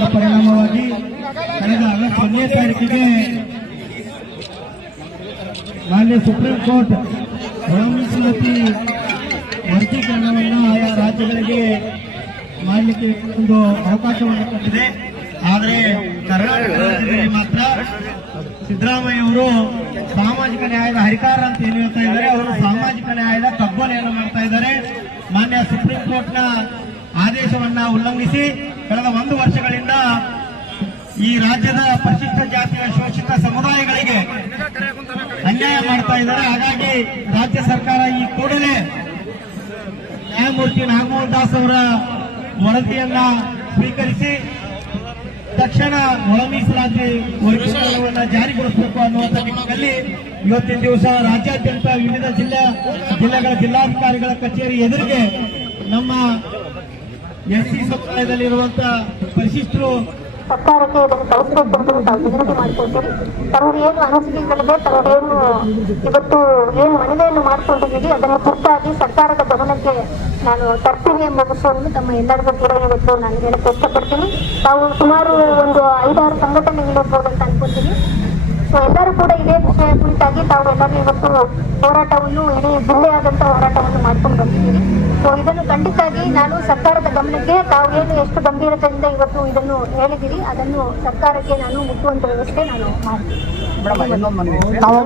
ಆದೇಶದ ಪರಿಣಾಮವಾಗಿ ಕಳೆದ ಆಗಸ್ಟ್ ತಾರೀಕಿಗೆ ಮಾನ್ಯ ಸುಪ್ರೀಂ ಕೋರ್ಟ್ ಒಳ ವರ್ಗೀಕರಣವನ್ನು ಆಯಾ ರಾಜ್ಯಗಳಿಗೆ ಮಾಡಲಿಕ್ಕೆ ಒಂದು ಅವಕಾಶವನ್ನು ಕೊಟ್ಟಿದೆ. ಆದರೆ ಕರ್ನಾಟಕ ರಾಜ್ಯದಲ್ಲಿ ಮಾತ್ರ ಸಿದ್ದರಾಮಯ್ಯ ಅವರು ಸಾಮಾಜಿಕ ನ್ಯಾಯದ ಹರಿಕಾರ ಅಂತ ಏನು ಹೇಳ್ತಾ ಇದ್ದಾರೆ, ಅವರು ಸಾಮಾಜಿಕ ನ್ಯಾಯದ ಕಗ್ಗೊಲೆಯನ್ನು ಮಾಡ್ತಾ ಇದ್ದಾರೆ. ಮಾನ್ಯ ಸುಪ್ರೀಂ ಕೋರ್ಟ್ನ ಆದೇಶವನ್ನ ಉಲ್ಲಂಘಿಸಿ ಕಳೆದ ಒಂದು ವರ್ಷಗಳಿಂದ ಈ ರಾಜ್ಯದ ಪರಿಶಿಷ್ಟ ಜಾತಿಯ ಶೋಷಿತ ಸಮುದಾಯಗಳಿಗೆ ಅನ್ಯಾಯ ಮಾಡ್ತಾ ಇದ್ದಾರೆ. ಹಾಗಾಗಿ ರಾಜ್ಯ ಸರ್ಕಾರ ಈ ಕೂಡಲೇ ನ್ಯಾಯಮೂರ್ತಿ ನಾಗಮೋಹನ್ ದಾಸ್ ಅವರ ವರದಿಯನ್ನ ಸ್ವೀಕರಿಸಿ ತಕ್ಷಣ ಒಳ ಮೀಸಲಾತಿ ಜಾರಿಗೊಳಿಸಬೇಕು ಅನ್ನುವಂಥ ನಿಟ್ಟಿನಲ್ಲಿ ಇವತ್ತಿನ ದಿವಸ ರಾಜ್ಯಾದ್ಯಂತ ವಿವಿಧ ಜಿಲ್ಲಾ, ಜಿಲ್ಲೆಗಳ ಜಿಲ್ಲಾಧಿಕಾರಿಗಳ ಕಚೇರಿ ಎದುರಿಗೆ ನಮ್ಮ ಎಸ್ಸಿ ಸಮುದಾಯದಲ್ಲಿರುವಂತಹ ಪರಿಶಿಷ್ಟರು ಸರ್ಕಾರಕ್ಕೆ ಇದನ್ನು ಕಳಿಸ್ಬೇಕು ಅಂತ ತಾವು ವಿನಂತಿ ತಮಗೆ ಏನು ಅನಿಸಿಕೆಗಳಿದೆ ತಮಗೇನು ಇವತ್ತು ಏನು ಮನವಿಯನ್ನು ಮಾಡಿಕೊಂಡಿದ್ದೀರಿ, ಅದನ್ನು ತುರ್ತಾಗಿ ಸರ್ಕಾರದ ಗಮನಕ್ಕೆ ನಾನು ತರ್ತೀನಿ ಎಂಬ ವಿಷಯವನ್ನು ತಮ್ಮ ಎಲ್ಲರಿಗೂ ಕೂಡ ಇವತ್ತು ನಾನು ಹೇಳಕ್ಕೆ ಇಷ್ಟಪಡ್ತೀನಿ. ತಾವು ಸುಮಾರು ಒಂದು ಐದಾರು ಸಂಘಟನೆಗಳಿರ್ಬೋದು ಅಂತ ಅನ್ಕೊಂತೀನಿ ಸೊ ಎಲ್ಲರೂ ಕೂಡ ಇದೇ ವಿಷಯ ತಾವೆಲ್ಲರೂ ತಾವು ಎಲ್ಲರೂ ಇವತ್ತು ಹೋರಾಟವನ್ನು ಇಡೀ ಜಿಲ್ಲೆಯಾದಂಥ ಹೋರಾಟವನ್ನು ಮಾಡ್ಕೊಂಡು ಬಂದಿದ್ದೀರಿ. ಸೊ ಇದನ್ನು ಖಂಡಿತಾಗಿ ನಾನು ಸರ್ಕಾರದ ಗಮನಕ್ಕೆ ತಾವು ಏನು ಎಷ್ಟು ಗಂಭೀರತೆಯಿಂದ ಇವತ್ತು ಇದನ್ನು ಹೇಳಿದಿರಿ ಅದನ್ನು ಸರ್ಕಾರಕ್ಕೆ ನಾನು ಮುಟ್ಟುವಂತ ವ್ಯವಸ್ಥೆ ನಾನು ಮಾಡ್ತೀನಿ.